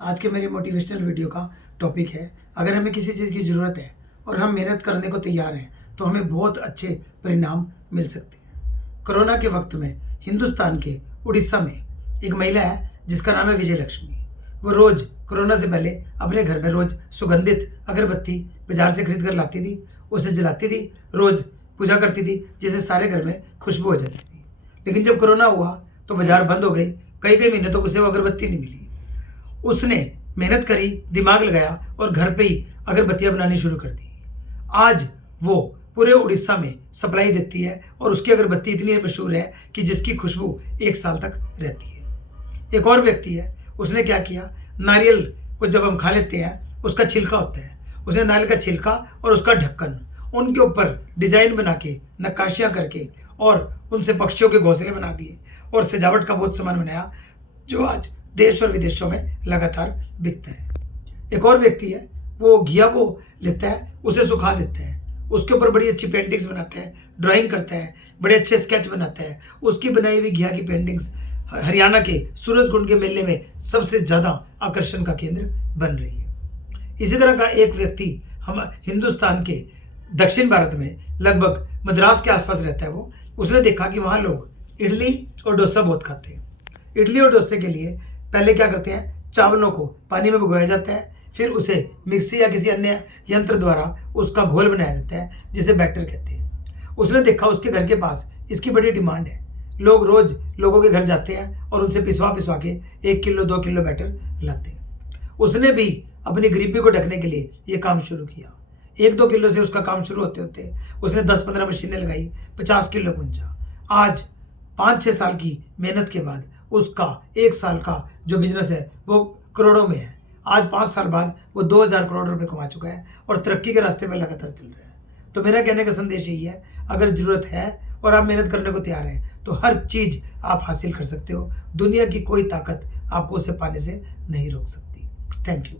आज के मेरी मोटिवेशनल वीडियो का टॉपिक है, अगर हमें किसी चीज़ की ज़रूरत है और हम मेहनत करने को तैयार हैं तो हमें बहुत अच्छे परिणाम मिल सकते हैं। कोरोना के वक्त में हिंदुस्तान के उड़ीसा में एक महिला है जिसका नाम है विजय लक्ष्मी। वो रोज़ कोरोना से पहले अपने घर में रोज़ सुगंधित अगरबत्ती बाजार से खरीद कर लाती थी, उसे जलाती थी, रोज़ पूजा करती थी, जिससे सारे घर में खुशबू हो जाती थी। लेकिन जब कोरोना हुआ तो बाजार बंद हो गई, कई कई महीने तो उसे वो अगरबत्ती नहीं मिली। उसने मेहनत करी, दिमाग लगाया और घर पे ही अगरबत्तियां बनानी शुरू कर दी। आज वो पूरे उड़ीसा में सप्लाई देती है और उसकी अगरबत्ती इतनी मशहूर है कि जिसकी खुशबू 1 साल तक रहती है। एक और व्यक्ति है, उसने क्या किया, नारियल को जब हम खा लेते हैं उसका छिलका होता है, उसने नारियल का छिलका और उसका ढक्कन उनके ऊपर डिजाइन बना के नक्काशियां करके और उनसे पक्षियों के घोंसले बना दिए और सजावट का बहुत सामान बनाया जो आज देश और विदेशों में लगातार बिकता है। एक और व्यक्ति है, वो घिया को लेता है, उसे सुखा देता है, उसके ऊपर बड़ी अच्छी पेंटिंग्स बनाता है, ड्राइंग करता है, बड़े अच्छे स्केच बनाता है। उसकी बनाई हुई घिया की पेंटिंग्स हरियाणा के सूरजकुंड के मेले में सबसे ज़्यादा आकर्षण का केंद्र बन रही है। इसी तरह का एक व्यक्ति हम हिंदुस्तान के दक्षिण भारत में लगभग मद्रास के आसपास रहता है। उसने देखा कि वहाँ लोग इडली और डोसा बहुत खाते हैं। इडली और डोसे के लिए पहले क्या करते हैं, चावलों को पानी में भिगोया जाता है, फिर उसे मिक्सी या किसी अन्य यंत्र द्वारा उसका घोल बनाया जाता है जिसे बैटर कहते हैं। उसने देखा उसके घर के पास इसकी बड़ी डिमांड है, लोग रोज लोगों के घर जाते हैं और उनसे पिसवा पिसवा के 1 किलो 2 किलो बैटर लाते हैं। उसने भी अपनी गरीबी को ढकने के लिए ये काम शुरू किया। 1-2 किलो से उसका काम शुरू होते होते उसने 10-15 मशीनें लगाई, 50 किलो पहुंचा। आज 5-6 साल की मेहनत के बाद उसका 1 साल का जो बिजनेस है वो करोड़ों में है। आज 5 साल बाद वो 2000 करोड़ रुपए कमा चुका है और तरक्की के रास्ते पर लगातार चल रहा है। तो मेरा कहने का संदेश यही है, अगर जरूरत है और आप मेहनत करने को तैयार हैं तो हर चीज आप हासिल कर सकते हो। दुनिया की कोई ताकत आपको उसे पाने से नहीं रोक सकती। Thank you.